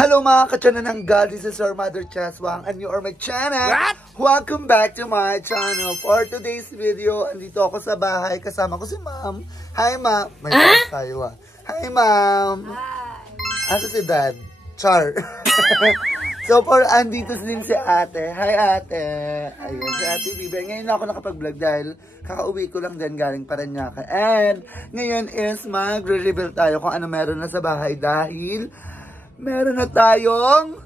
Hello mga ka-channel ng God, this is our Mother Chaswang and you are my channel. What? Welcome back to my channel. For today's video, andito ako sa bahay, kasama ko si Ma'am. Hi Ma'am. May tayo ah. Hi Ma'am. Hi. Asa si Dad? Char. So for andito din si Ate. Hi Ate. Ayan si Ate Bibi. Ngayon na ako nakapag-vlog dahil kakauwi ko lang din galing Parañaque. And ngayon is magre-reveal tayo kung ano meron na sa bahay dahil meron na tayong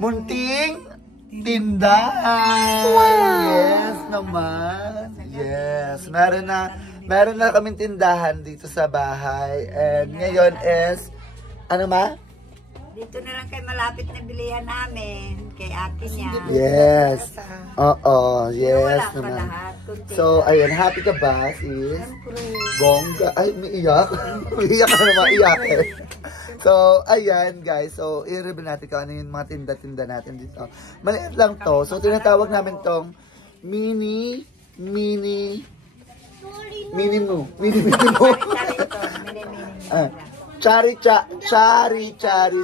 munting tindahan. Wow. Yes naman. Yes. Meron na kaming tindahan dito sa bahay. And ngayon is, ano ma? Dito na lang kay malapit na bilihan namin. Kay ate niya. Yes. Oo. Yes naman. So, ayun. Happy ka ba, sis? Bongga. Ay, umiiyak. Umiiyak ka naman. Iyak eh. So, ayan guys. So, i-reveal natin kung ano yung mga tinda-tinda natin dito. Maliit lang to. So, tinatawag namin tong mini mo. Chari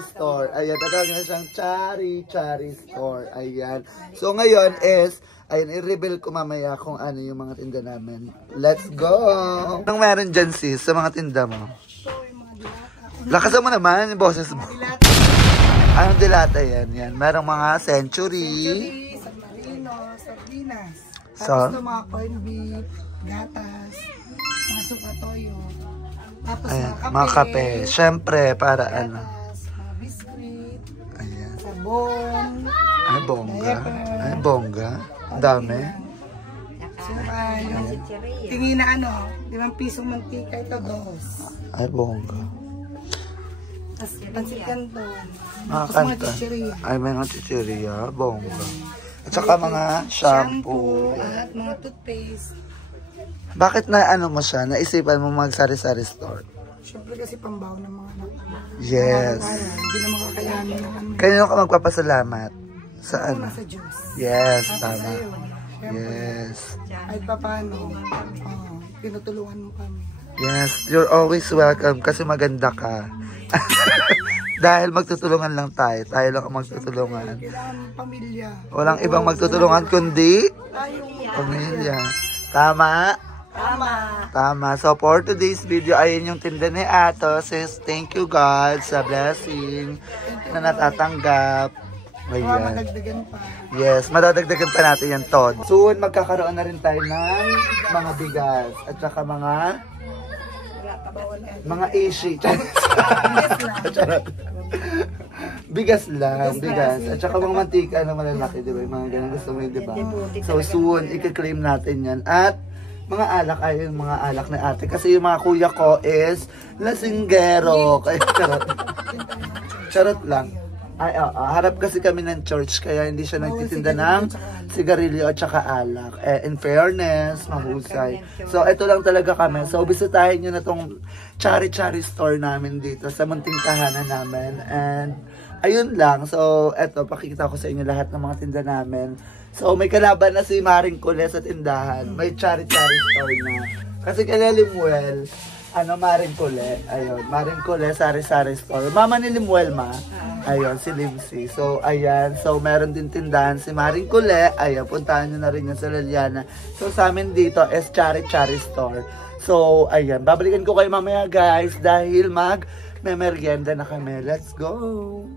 store. Ayan, tatawag na siyang Chari store. Ayan. So, ngayon is, ayun, i-reveal ko mamaya kung ano yung mga tinda namin. Let's go! Anong meron dyan sis sa mga tinda mo? Lakasan mo naman yung boses mo. Anong dilata yan? Yan. Merong mga century. San Marino, sardinas. So, Tapos ito mga corned beef, gatas, mga suka-toyo. Tapos ayan, mga mga kape. Siyempre, para gatas, ano. mga biskuit, Ayan. sabon, Ay, bongga. Ay, bongga. Ang dami. suka, yung tingin na ano, 5 pisong mantika ito, dos. Ay, bongga. Tapos pansit canton. Mga Tapos mga kanta. chichirya. Ay, mga chichirya. Bongga. At saka mga shampoo. At mga toothpaste. Bakit na ano mo siya? Naisipan mo mag-sari-sari store? Siyempre kasi pambaw ng mga anak. Yes. Hindi na makakayanin ng ano. Kanino ka magpapasalamat? Sa Una ano? sa Diyos. Yes, Tapos tama. sa'yo. Siyempre, Yes. kahit pa paano, tinutulungan mo kami. Yes, you're always welcome kasi maganda ka. Dahil magtutulungan lang tayo. Tayo lang ang magtutulungan. Kailangan pamilya. Walang ibang magtutulungan kundi pamilya. Tama? Tama. So for today's video, ayun yung tinda ni Ato. Says thank you God sa blessing na natatanggap. Ayan. Madagdagan pa. Yes, madadagdagan pa natin yan, Todd. Soon, magkakaroon na rin tayo ng mga bigas. At saka mga ishi. Charot. Bigas lang, bigas. At saka mga mantika na malalaki, di ba? Yung mga ganun gusto mo yun, di ba? So soon, i-claim natin yan. At mga alak ay yung mga alak na ate. Kasi yung mga kuya ko is lasinggero. Kaya charot. Charot lang. Ay, harap kasi kami ng church kaya hindi siya nagtitinda ng sigarilyo at saka alak. In fairness, mahusay. So, ito lang talaga kami. So, bisitahin nyo na tong Chari store namin dito sa munting tahanan namin. And, ayun lang. So, eto, pakikita ko sa inyo lahat ng mga tinda namin. So, may kalaban na si Maring Kule sa tindahan. May Chari store na. Kasi kaya Limuel, Maring Kule. Ayun, Maring Kule, Sari-Sari store. Mama ni Limuel, ma. Ayun, si Limsi. So, ayan. So, meron din tindahan si Maring Kule. Ayun, puntahan nyo na rin yun sa Liliana. So, sa amin dito is Chari store. So, ayan. Babalikan ko kayo mamaya, guys. Dahil mag-merienda na kami. Let's go!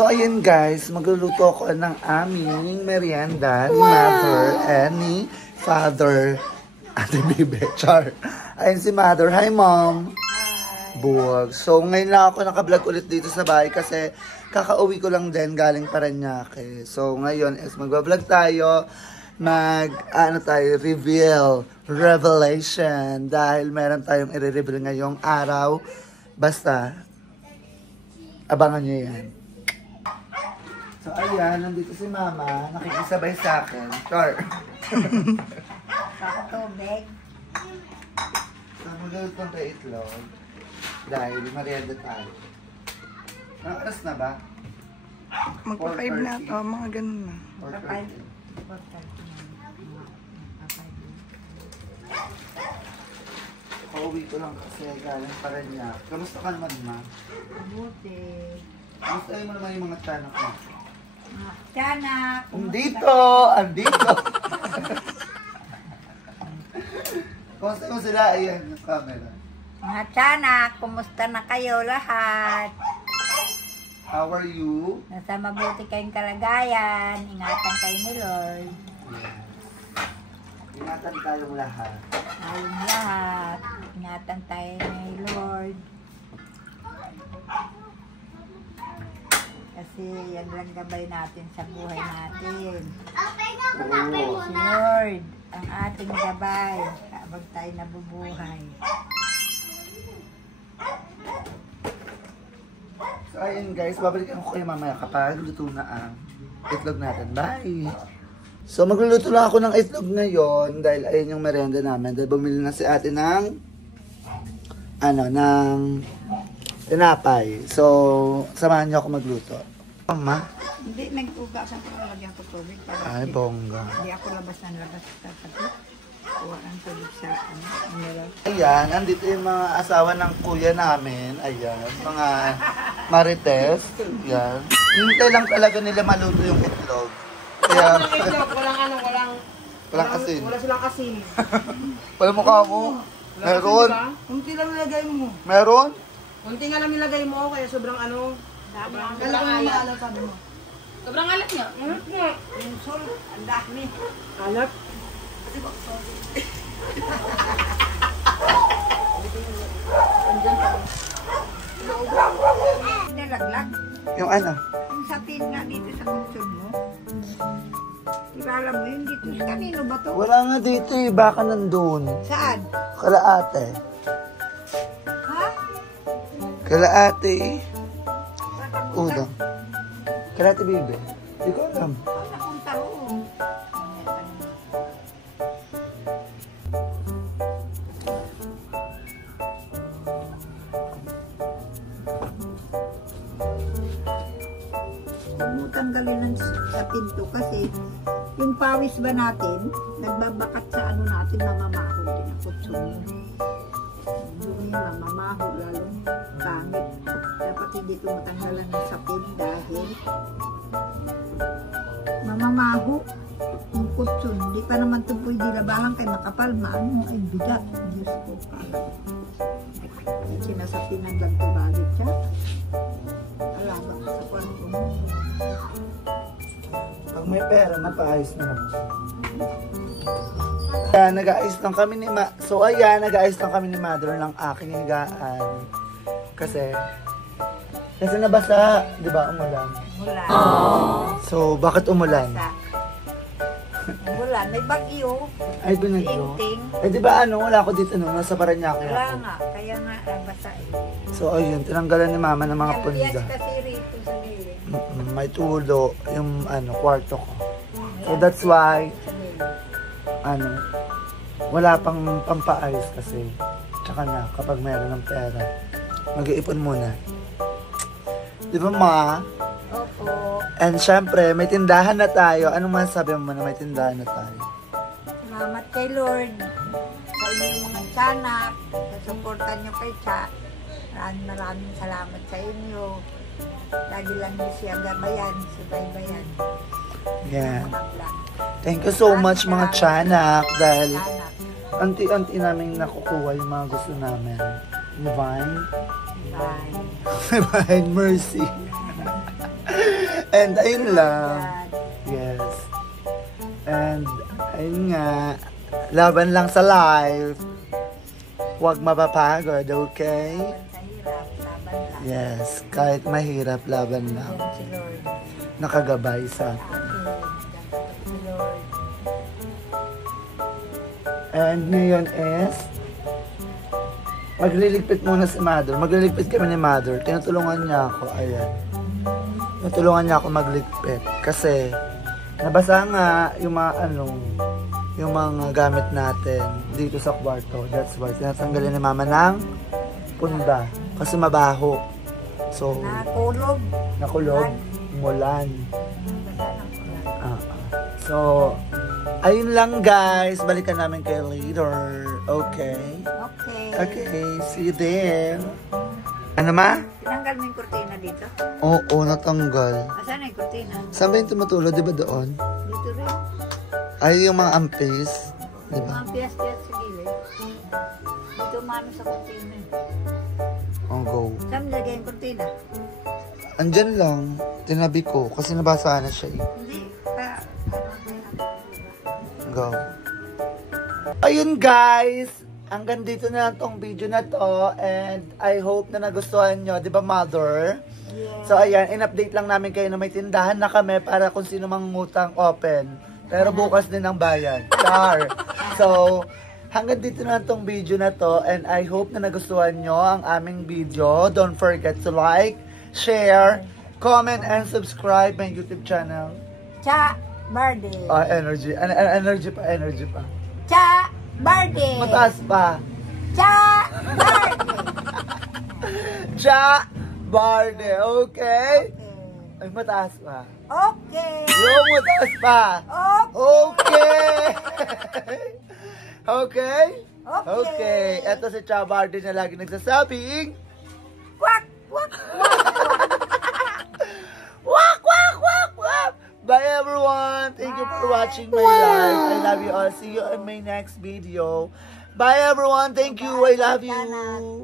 So, ayun guys, magluluto ako ng aming merienda ni Mother and ni Father. Ate Bibe, char. Ayun si Mother. Hi, Mom. Buwag. So, ngayon lang ako nakablog ulit dito sa bahay kasi kakauwi ko lang din galing Parañaque. So, ngayon is magbablog tayo. Reveal, revelation. Dahil meron tayong i-reveal ngayong araw. Basta, abangan nyo yan. So, ayan, nandito si Mama, nakikisabay sa akin. Char. Ako tubig. So, magluluto tayo itlog. Dahil merienda tayo. Ang oras na ba? Magpa-5 na ito, mga ganun na. Pauwi ko lang kasi galing Parañaque. Kamusta ka naman, Ma? Mabuti. Kamusta mo naman yung mga tanak mo? Tiyanak. Andito! Andito! Kamusta mo sila? Ayan, yung camera. Mga tiyanak, kumusta na kayo lahat? How are you? Nasa mabuti kayong kalagayan. Ingatan kayo ni Lord. Ingatan tayong lahat. Tayong lahat. Ingatan tayo ni Lord. Kasi yan lang gabay natin sa buhay natin. Oo. Si Lord, ang ating gabay. Habang tayo nabubuhay. So ayun guys, babalikan ko kayo mamaya kapag luto na ang itlog natin. Bye! So magluluto lang ako ng itlog ngayon dahil ayun yung merienda namin. Dahil bumili na si ate ng tinapay. So, samahan niyo ako magluto. Ma? Hindi, nag-ugasan ko lang lagyan ko tubig. Ay, bongga. Hindi ako labas ng labas sa tabi. Kuha ng tubig sa mineral. Ayan, andito yung mga asawa ng kuya namin. Ayan, mga marites. Ayan. Hintay lang talaga nila maluto yung itlog. Kaya, walang asin. Wala silang asin. Wala mukha mo. Meron. Kunti lang nilagay mo. Meron? Kunti nga lang nilagay mo, kaya sobrang ano. Sobrang alat. Ano sabi mo? Sobrang alat niya. Alat niya. Yung sol, ang dami. Alat? Nilaglag. Yung ano? Yung sapin nga dito sa kusyon mo. Kilala mo yun dito. Kanino ba to? Wala nga dito eh. Baka nandun. Saan? Kalaate. Ha? Kalaate eh. Udang. Kalaate bibe. Hindi ko alam. Saan napunta roon? Huwag mo tanggalin sa pinto kasi yung pawis ba natin, nagbabakat sa ano natin, mamamaho din ang kutsun mo. Yung mamamaho, lalong pangit. Dapat hindi ito matanggalan ng sapin dahil mamamaho yung kutsun. Hindi pa naman ito pwede labahan kay makapal, maano ay bigat. Diyos ko pala. Sinasapin ng ganito bagit siya. Alaba sa kwarto mo. may pera, napaayos na naman. Ayan, nag-aayos lang kami ni So ayan, nag-aayos lang kami ni Mother ng aking higaan. Kasi nabasa, di ba, umulan? Umulan. So, bakit umulan? Basa. Umulan, may bagyo. Ay, binagyo. Ting-ting. Eh, di ba wala ako dito nung nasa Paranaque Wala ako. nga, kaya nga nabasa eh. So, ayun, tinanggalan ni Mama ng mga Ang bias punda. kasi rito sa gilid. May tulo, yung kwarto ko. So, that's why, Sa gilid. wala pang pampaayos kasi. Tsaka na, kapag mayroon ng pera, mag-iipon muna. Di ba, Ma? Opo. And syempre, may tindahan na tayo. Anong masasabi mo na may tindahan na tayo? Salamat kay Lord sa inyong mga tiyanak. Sa suportan nyo kay Cha. Maraming salamat sa inyo. Lagi lang niyo siya gabayan, subaybayan. Yeah. Mga vlog. Thank you so much mga tiyanak dahil Tiyanak. unti-unti namin nakukuha yung mga gusto namin. Divine. Bye. Divine mercy. And ayun lang. God. Yes. And ayun nga, laban lang sa life. Huwag mapapagod, okay? Sa hirap, laban lang. Yes, kahit mahirap, laban lang. Yan si Lord. Nakagabay sa atin. Akin. Si Lord. And ngayon is, magliligpit muna si Mother. Magliligpit kami ni Mother. Tinutulungan niya ako, ayan. Tinutulungan niya ako magligpit. Kasi, nabasa nga yung mga yung mga gamit natin dito sa kwarto. That's why, tinatanggalin ni Mama ng punda. Kasi mabaho. So, Nakulog. nakulog. Mulan. Basta ng ulan. So, ayun lang guys. Balikan namin kay later. Okay? Okay. Okay, see you there. Ano ma? Tinanggal mo yung kurtina dito? Oo, natanggal. Asan na yung kurtina? Saan ba yung tumutulog? Di ba doon? Dito rin. Ay, yung mga ampis. Di ba? Mga piyas-piyas sa gilid. Dito mano sa kurtina. Oh, go. Saan mo lagay yung kurtina? Andyan lang. Tinabi ko. Kasi nabasa na siya eh. Hindi. Go. Ayun guys. Hanggang dito na lang tong video na to. And I hope na nagustuhan nyo. Di ba, Mother? Yeah. So, ayan. In-update lang namin kayo na may tindahan na kami para kung sino mang ngutang open. Pero bukas din ang bayan. Char! So, hanggang dito na lang tong video na to. And I hope na nagustuhan nyo ang aming video. Don't forget to like, share, comment, and subscribe my YouTube channel. Cha Barde. Energy. Energy pa. Cha Barde. Mataas pa. Cha Barde. Cha Barde. Okay? Okay. Ay, mataas pa. Okay. Yung mataas pa. Okay. Okay. Okay? Okay. Ito si Cha Barde na lagi nagsasabing, Wak, wak, wak, wak, wak, wak. Bye everyone. Thank you for watching my live. I love you all. See you in my next video. Bye everyone. Thank you. I love you.